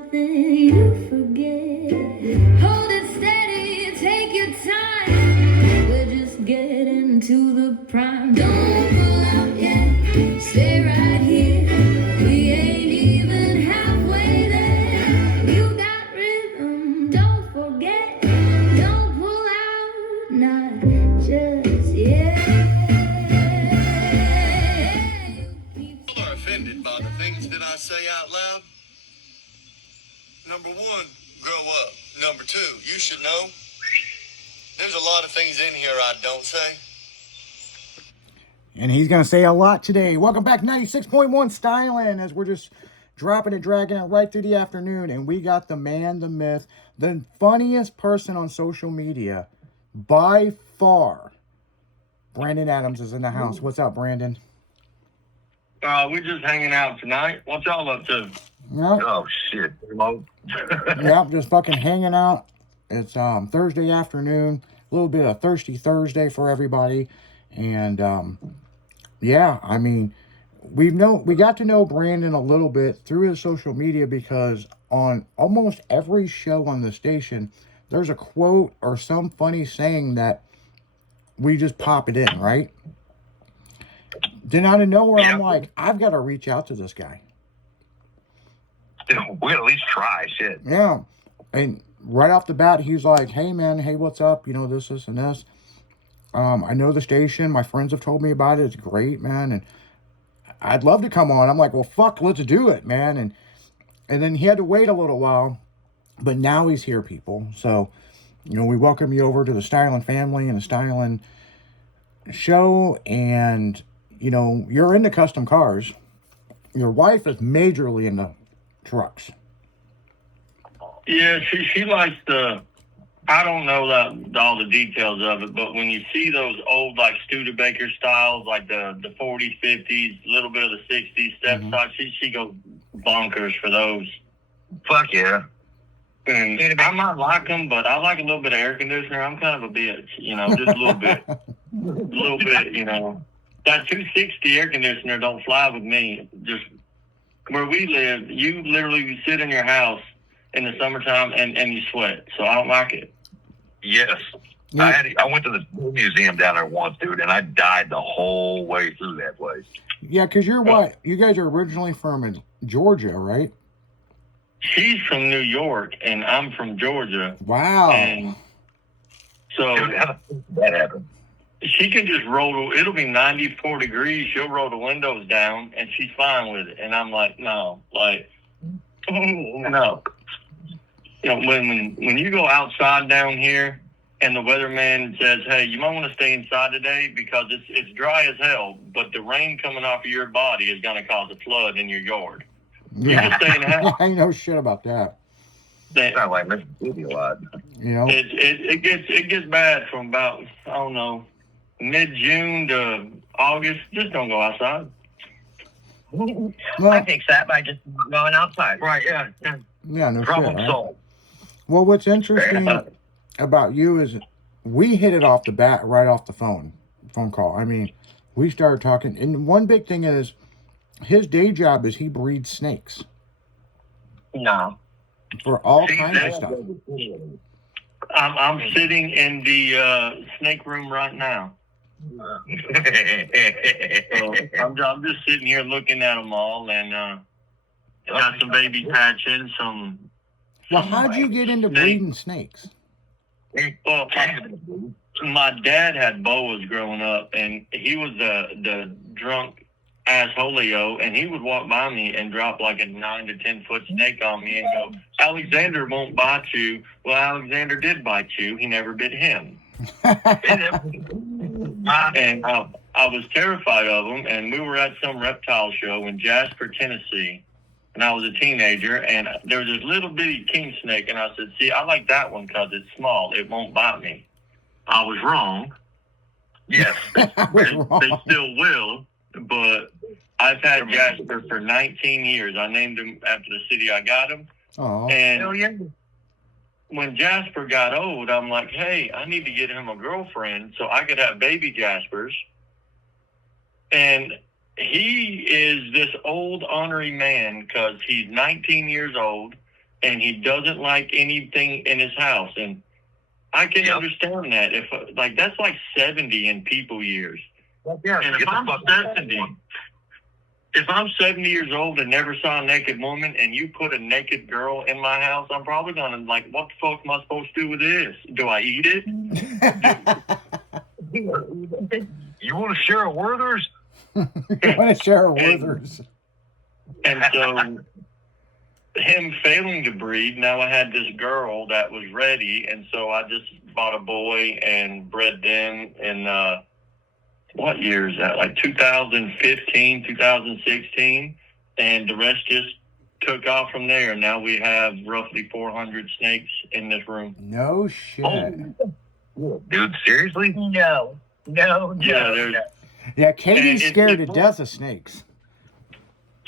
something you forget. Hold it steady, take your time. We're just getting to the prime. Don't pull out yet, stay right here. We ain't even halfway there. You got rhythm, don't forget. Don't pull out, not just yet. People are offended by the things that I say out loud. Number one, grow up. Number two, you should know there's a lot of things in here I don't say. And he's going to say a lot today. Welcome back, 96.1 Styling, as we're just dropping and dragging it right through the afternoon. And we got the man, the myth, the funniest person on social media by far. Brandon Adams is in the house. What's up, Brandon? We're just hanging out tonight. What y'all up to? Yep. Oh, shit. Yep, just fucking hanging out. It's Thursday afternoon. A little bit of Thirsty Thursday for everybody. And, yeah, I mean, we got to know Brandon a little bit through his social media because on almost every show on the station, there's a quote or some funny saying that we just pop it in, right? Then out of nowhere, I'm like, I've got to reach out to this guy. We'll at least try, shit. Yeah. And right off the bat, he's like, hey, man, hey, what's up? You know, this, and this. I know the station. My friends have told me about it. It's great, man. And I'd love to come on. I'm like, well, fuck, let's do it, man. And then he had to wait a little while. But now he's here, people. So, you know, we welcome you over to the Styling family and the Styling show. And, you know, you're into custom cars. Your wife is majorly into trucks. Yeah, she likes the... I don't know all the details of it, but when you see those old, like, Studebaker styles, like the 40s, 50s, a little bit of the 60s step side, she goes bonkers for those. Fuck yeah. And I might like them, but I like a little bit of air conditioner. I'm kind of a bitch, you know, just a little bit. A little bit, you know. That 260 air conditioner don't fly with me. Just where we live, you literally sit in your house in the summertime and you sweat. So I don't like it. Yes. Yeah. I went to the museum down there once, dude, and I died the whole way through that place. Yeah, because you're what? You guys are originally from Georgia, right? She's from New York, and I'm from Georgia. Wow. And so dude, how that happened? She can just roll. It'll be 94 degrees. She'll roll the windows down, and she's fine with it. And I'm like, no, like, no. You know, when you go outside down here and the weatherman says, hey, you might want to stay inside today because it's dry as hell, but the rain coming off of your body is going to cause a flood in your yard. Yeah. You just stay in the house. I know shit about that. It's not like Mississippi a lot. You know? It gets bad from about, I don't know, mid-June to August. Just don't go outside. Well, I fix that by just going outside. Right, yeah. Yeah, no Problem shit, right? solved. Well, what's interesting about you is we hit it off the bat right off the phone call. I mean, we started talking, and one big thing is his day job is he breeds snakes No. for all kinds of stuff. I'm sitting in the snake room right now. So I'm just sitting here looking at them all, and got some babies hatching, some. Well, how'd you get into breeding snakes? Well, my dad had boas growing up, and he was the drunk assholeo, and he would walk by me and drop like a 9 to 10 foot snake on me and go, Alexander won't bite you. Well, Alexander did bite you. He never bit him. And I was terrified of him, and we were at some reptile show in Jasper, Tennessee, and I was a teenager, and there was this little bitty king snake, and I said, see, I like that one because it's small. It won't bite me. I was wrong. Yes, they still will, but I've had Jasper for 19 years. I named him after the city I got him. Oh. And when Jasper got old, I'm like, hey, I need to get him a girlfriend so I could have baby Jaspers. And he is this old ornery man because he's 19 years old. and he doesn't like anything in his house. And I can understand that. If like that's like 70 in people years. Yeah, And if I'm 70 years old and never saw a naked woman, and you put a naked girl in my house, I'm probably gonna like, what the fuck am I supposed to do with this? Do I eat it? You want to share a Werther's? You want to share a Werther's? And so, him failing to breed, now I had this girl that was ready, and so I just bought a boy and bred them in, what year is that? Like 2015, 2016, and the rest just took off from there. Now we have roughly 400 snakes in this room. No shit. Dude, seriously? No. Yeah, there's... Yeah, Katie's And scared to death of snakes.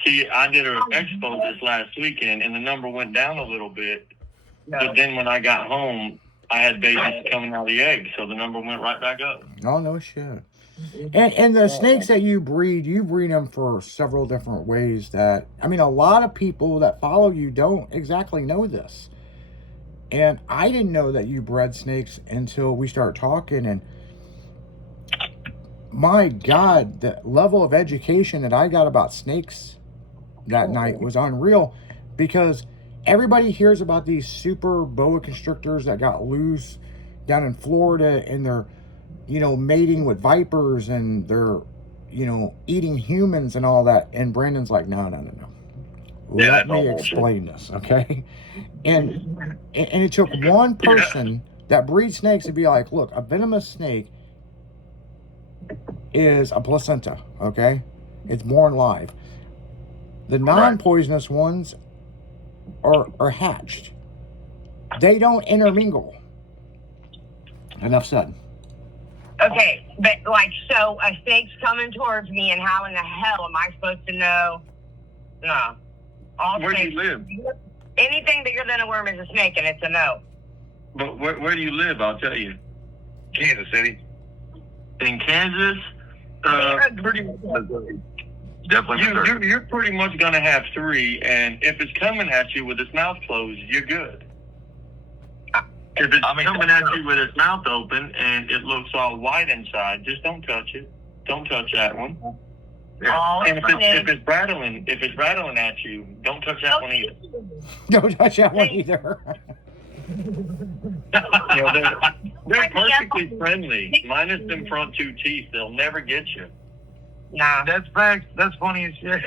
See, I did an expo this last weekend, and the number went down a little bit. But then when I got home, I had babies coming out of the egg, so the number went right back up. Oh, no shit. And the snakes that you breed them for several different ways that, I mean, a lot of people that follow you don't exactly know this. And I didn't know that you bred snakes until we started talking, and my God, the level of education that I got about snakes that night was unreal, because everybody hears about these super boa constrictors that got loose down in Florida, and they're, you know, mating with vipers, and they're, you know, eating humans and all that. And Brandon's like, no. Let me explain this, okay? And it took one person that breeds snakes to be like, look, a venomous snake is a placenta, okay? It's born live. The non-poisonous ones are hatched. They don't intermingle. Enough said. Okay, but like, so a snake's coming towards me, and how in the hell am I supposed to know? No. All Where do snakes, you live? anything bigger than a worm is a snake, and it's a no. But where do you live? I'll tell you. Kansas City. In Kansas, pretty Definitely Missouri. you're pretty much gonna have 3, and if it's coming at you with its mouth closed, you're good. If it's coming at you with its mouth open and it looks all white inside, just don't touch it. Don't touch that one. All And if snakes. it's rattling at you, don't touch that one either. Don't touch that one either. You know, they're perfectly friendly, minus them front 2 teeth. They'll never get you. Nah. That's facts. That's funny as shit.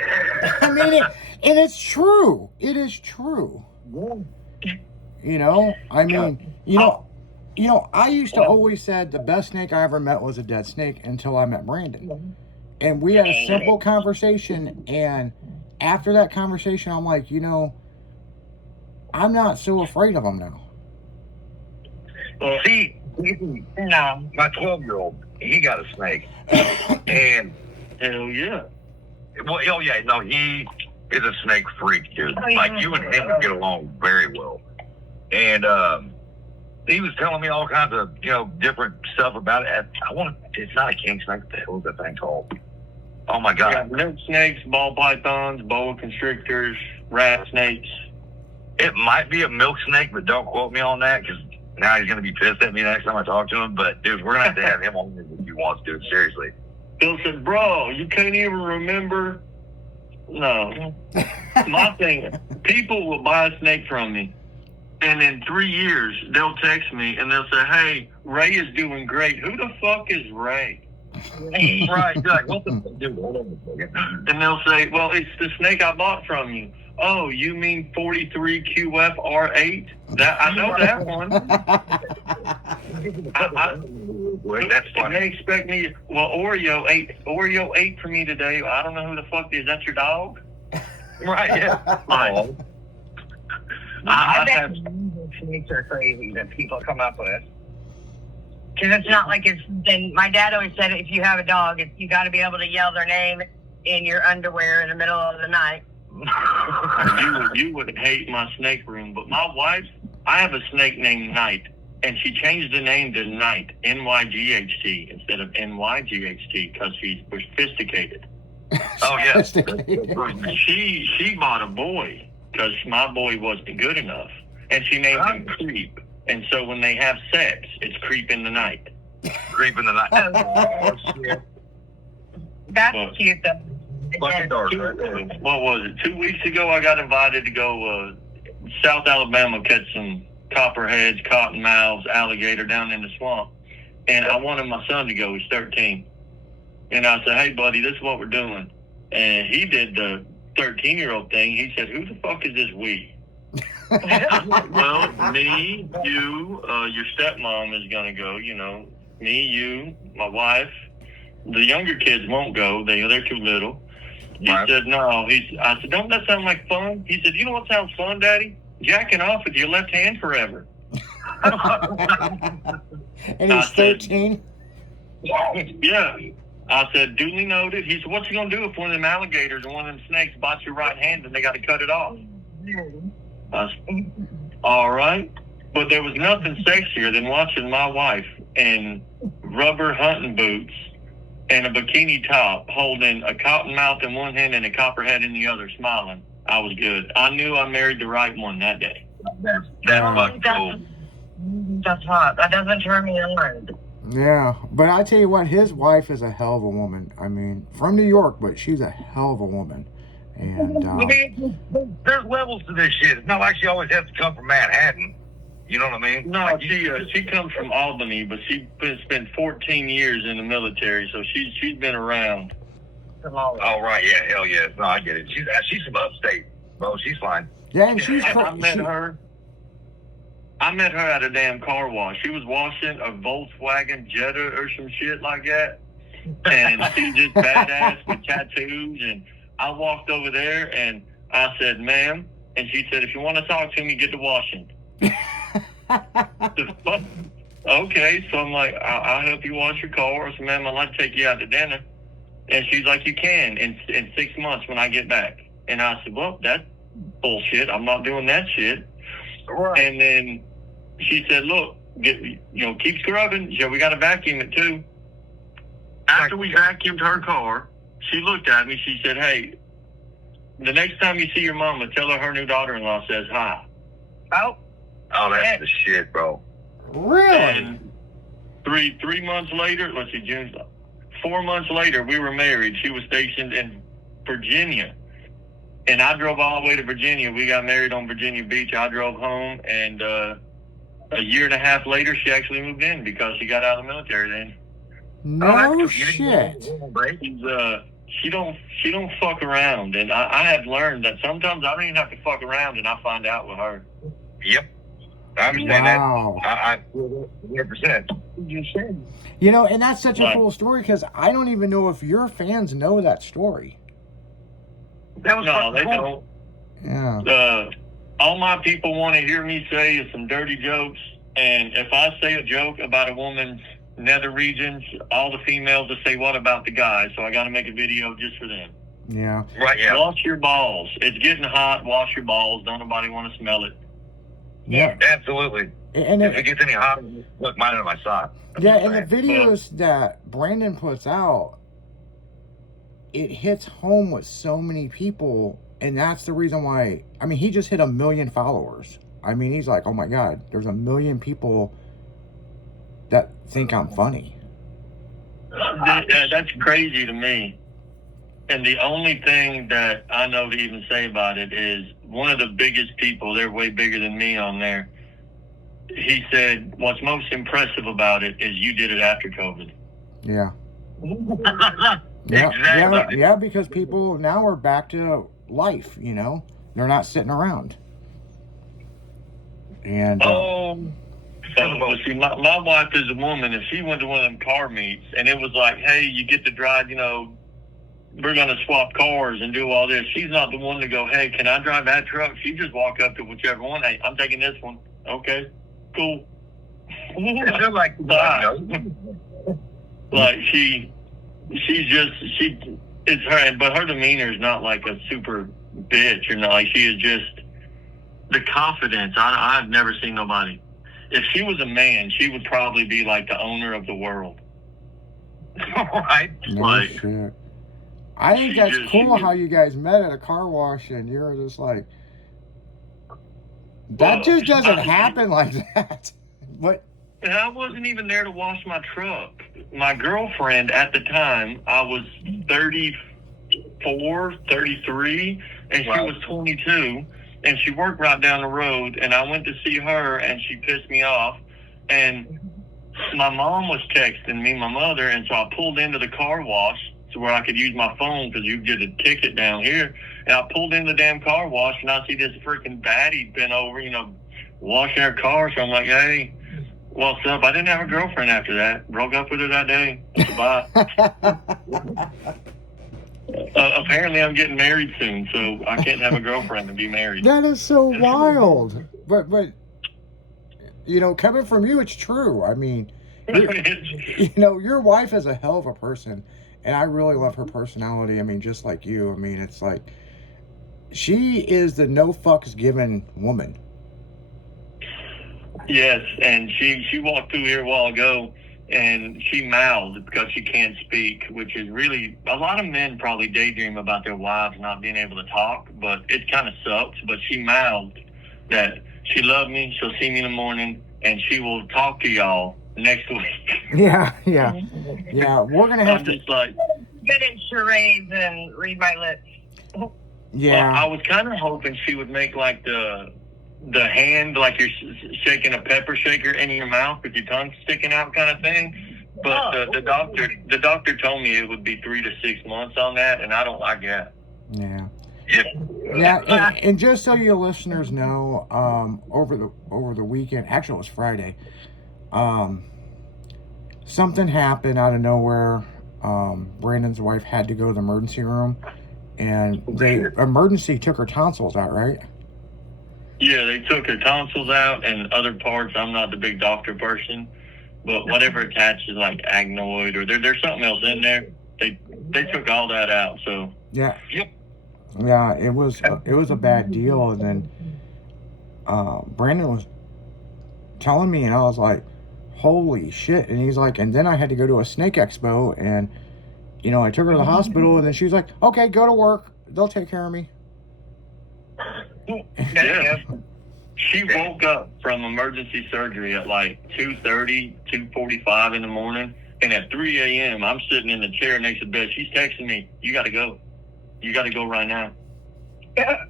I mean, and it's true. It is true. You know, I mean, you know, I used to always said the best snake I ever met was a dead snake until I met Brandon. And we had a simple conversation, and after that conversation, I'm like, you know, I'm not so afraid of them now. See, No. my 12-year-old, he got a snake. And, Hell yeah. well, oh yeah, no, he is a snake freak, dude. Like, you and him would get along very well. And he was telling me all kinds of, you know, different stuff about it. It's not a king snake. What the hell is that thing called? Oh my We got God. milk snakes, ball pythons, boa constrictors, rat snakes. It might be a milk snake, but don't quote me on that, because now he's going to be pissed at me next time I talk to him. But, dude, we're going to have him on here if he wants to, seriously. Bill said, bro, you can't even remember. No. My thing, people will buy a snake from me, and in 3 years, they'll text me, and they'll say, hey, Ray is doing great. Who the fuck is Ray? Right. You're like, what the fuck, dude? Hold on a second. And they'll say, well, it's the snake I bought from you. Oh, you mean 43 QF R8? That I know that one. That's They funny. expect me. Well, Oreo ate for me today. I don't know who the fuck is. That your dog? Right, yeah. Right. I I bet have. snakes are crazy that people come up with. Because it's not like it's. Then my dad always said, if you have a dog, you got to be able to yell their name in your underwear in the middle of the night. You would hate my snake room, but my wife, I have a snake named Knight, and she changed the name to Knight, N-Y-G-H-T, instead of N-Y-G-H-T, because she's sophisticated. Oh, yeah. Sophisticated. She bought a boy, because my boy wasn't good enough. And she named him Creep. And so when they have sex, it's Creep in the night. Creep in the night. Oh, shit. That's Well, cute, though. Fucking dark. What was it? 2 weeks ago, I got invited to go South Alabama, catch some copperheads, cottonmouths, alligator down in the swamp. And I wanted my son to go. He's 13. And I said, hey, buddy, this is what we're doing. And he did the 13-year-old thing. He said, who the fuck is this we? Well, me, you, your stepmom is going to go, you know. Me, you, my wife. The younger kids won't go. They're too little. He Right. said, no. I said, don't that sound like fun? He said, you know what sounds fun, Daddy? Jacking off with your left hand forever. And he's I said- 13. Yeah. I said, duly noted. He said, what you going to do if one of them alligators or one of them snakes bites your right hand and they got to cut it off? I said, all right. But there was nothing sexier than watching my wife in rubber hunting boots and a bikini top holding a cottonmouth in one hand and a copperhead in the other, smiling. I was good. I knew I married the right one that day. That's fucking cool. That's hot. That doesn't turn me on. Yeah, but I tell you what, his wife is a hell of a woman. I mean, from New York, but she's a hell of a woman. And There's levels to this shit. It's not like she always has to come from Manhattan. You know what I mean? No, Like, she comes from Albany, but she spent 14 years in the military, so she's been around. oh, right, yeah, hell yeah. No, I get it. She's from upstate, bro. She's fine. yeah, and she's I met her at a damn car wash. She was washing a Volkswagen Jetta or some shit like that. And she's just badass with tattoos. And I walked over there and I said, ma'am. And she said, if you want to talk to me, get to washing. The fuck? Okay. So I'm like, I'll help you wash your car. I said, ma'am, I'd like to take you out to dinner. And she's like, you can in 6 months when I get back. And I said, well, that's bullshit. I'm not doing that shit. Right. And then she said, look, keep scrubbing. So we got to vacuum it too. After we vacuumed her car, she looked at me. She said, hey, the next time you see your mama, tell her new daughter-in-law says hi. Oh, Oh, that's the shit, bro. really? And three months later, 4 months later, we were married. She was stationed in Virginia. And I drove all the way to Virginia. We got married on Virginia Beach. I drove home, and a year and a half later, she actually moved in because she got out of the military then. No shit. She don't fuck around, and I have learned that sometimes I don't even have to fuck around, and I find out with her. Yep. I understand Wow. that. I 100%. you should. You know, and that's such a Right. cool story because I don't even know if your fans know that story. That was No, fucking they cool. don't. Yeah. All my people want to hear me say is some dirty jokes, and if I say a joke about a woman's nether regions, all the females will say, what about the guy? So I got to make a video just for them. Yeah. Right, yeah. Wash your balls. It's getting hot. Wash your balls. Don't nobody want to smell it. Yeah. Absolutely. And If it gets any hotter, look, mine on my sock. yeah, and the videos that Brandon puts out, it hits home with so many people, and that's the reason why. I mean, he just hit 1 million followers. I mean, he's like, oh my God, there's 1 million people that think I'm funny. That's crazy to me. And the only thing that I know to even say about it is one of the biggest people, they're way bigger than me on there. He said, what's most impressive about it is you did it after COVID. Yeah. Yeah, Exactly. yeah, because people now are back to life, you know? They're not sitting around. And But see, my wife is a woman. If she went to one of them car meets and it was like, hey, you get to drive, we're going to swap cars and do all this. She's not the one to go, hey, can I drive that truck? She just walk up to whichever one. Hey, I'm taking this one. Okay, cool. They're like, Like it's her, but her demeanor is not like a super bitch or not. Like she is just the confidence. I've never seen nobody. If she was a man, she would probably be like the owner of the world. right. no like- shit. I think she that's just- cool she- how you guys met at a car wash and you're just like, That just doesn't I- happen like that. What? And I wasn't even there to wash my truck. My girlfriend at the time, I was 34, 33, and she was 22, and she worked right down the road, and I went to see her, and she pissed me off, and my mom was texting me, my mother, and so I pulled into the car wash to where I could use my phone because you get a ticket down here, and I pulled in the damn car wash, and I see this freaking baddie bent over, washing her car, so I'm like, hey, what's up? I didn't have a girlfriend after that. Broke up with her that day. Goodbye. Apparently, I'm getting married soon, so I can't have a girlfriend and be married. That is so wild. But coming from you, it's true. I mean, your wife is a hell of a person, and I really love her personality. I mean, just like you. I mean, it's like she is the no fucks given woman. Yes, and she walked through here a while ago, and she mouthed because she can't speak, which is really, a lot of men probably daydream about their wives not being able to talk, but it kind of sucks. But she mouthed that she loved me, she'll see me in the morning, and she will talk to y'all next week. Yeah. We're going to have I'm to... just like... Good at charades and read my lips. Yeah. Well, I was kind of hoping she would make like the hand, like you're shaking a pepper shaker in your mouth with your tongue sticking out kind of thing. But the doctor told me it would be 3 to 6 months on that, and I don't like that. Yeah. Yep. Yeah, and just so your listeners know, over the weekend, actually it was Friday, something happened out of nowhere. Brandon's wife had to go to the emergency room, and they emergency took her tonsils out, right? Yeah, they took her tonsils out and other parts. I'm not the big doctor person, but whatever attaches like agnoid or there's something else in there. They took all that out. So Yeah. Yep. Yeah, it was a bad deal, and then Brandon was telling me, and I was like, holy shit. And he's like, and then I had to go to a snake expo, and I took her to the hospital, and then she's like, okay, go to work, they'll take care of me. yeah. She woke up from emergency surgery at like 2:30, 2:45 in the morning, and at 3 a.m. I'm sitting in the chair next to the bed. She's texting me, "You got to go. You got to go right now.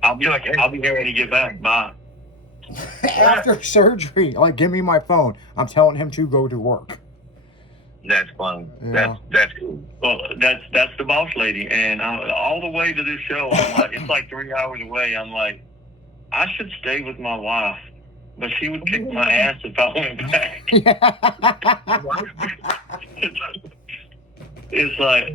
I'll be here when you get back. Bye." After surgery, like, give me my phone. I'm telling him to go to work. That's fun. Yeah. That's cool. Well, that's the boss lady, and all the way to this show, I'm like, it's like 3 hours away. I'm like, I should stay with my wife, but she would kick my ass if I went back. It's like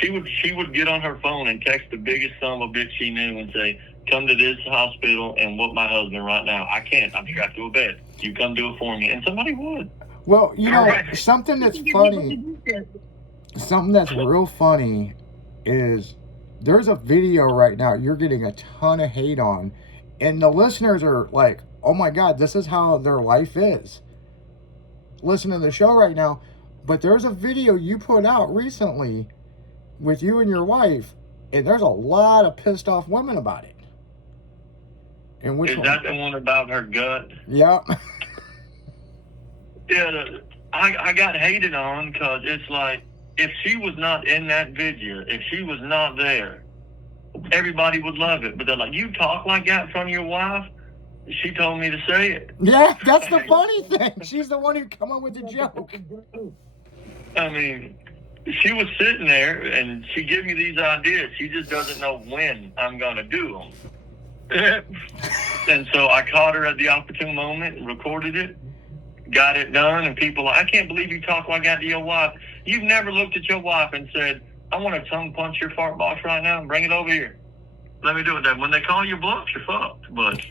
she would get on her phone and text the biggest son of a bitch she knew and say, "Come to this hospital and whoop my husband right now. I can't. I'm strapped to a bed. You come do it for me." And somebody would. Well, something that's funny, something that's real funny is there's a video right now you're getting a ton of hate on, and the listeners are like, oh my God, this is how their life is. Listen to the show right now, but there's a video you put out recently with you and your wife, and there's a lot of pissed off women about it. And which Is that the one about her gut? Yeah. Yeah, I got hated on because it's like, if she was not in that video, if she was not there, everybody would love it. But they're like, you talk like that in front of your wife? She told me to say it. Yeah, that's the funny thing. She's the one who come up with the joke. I mean, she was sitting there and she gave me these ideas. She just doesn't know when I'm going to do them. And so I caught her at the opportune moment and recorded it. Got it done, and people are like, I can't believe you talk like that to your wife. You've never looked at your wife and said, I want to tongue punch your fart box right now and bring it over here. Let me do it then. When they call you bluffs, you're fucked. But,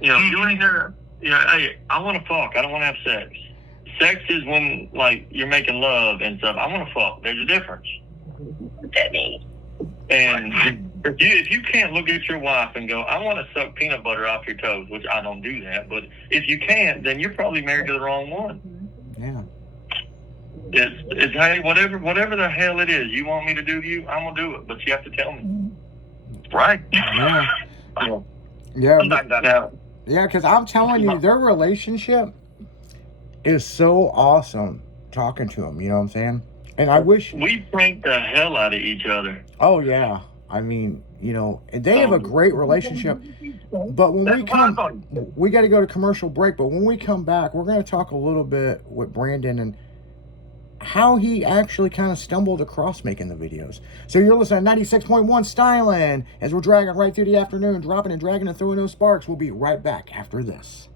you ain't there. Hey, I want to fuck. I don't want to have sex. Sex is when, like, you're making love and stuff. I want to fuck. There's a difference. And if you can't look at your wife and go, I want to suck peanut butter off your toes, which I don't do that, but if you can't, then you're probably married to the wrong one. Yeah. It's hey, whatever the hell it is you want me to do to you, I'm gonna do it, but you have to tell me. Right. Yeah. Yeah, Sometimes I Now, yeah, because I'm telling you, their relationship is so awesome talking to him, you know what I'm saying? And I wish, we pranked the hell out of each other. oh yeah, I mean, you know, they have a great relationship. But when we That's what I come, thought. we got to go to commercial break. But when we come back, we're going to talk a little bit with Brandon and how he actually kind of stumbled across making the videos. So you're listening to 96.1 Styling as we're dragging right through the afternoon, dropping and dragging and throwing those sparks. We'll be right back after this.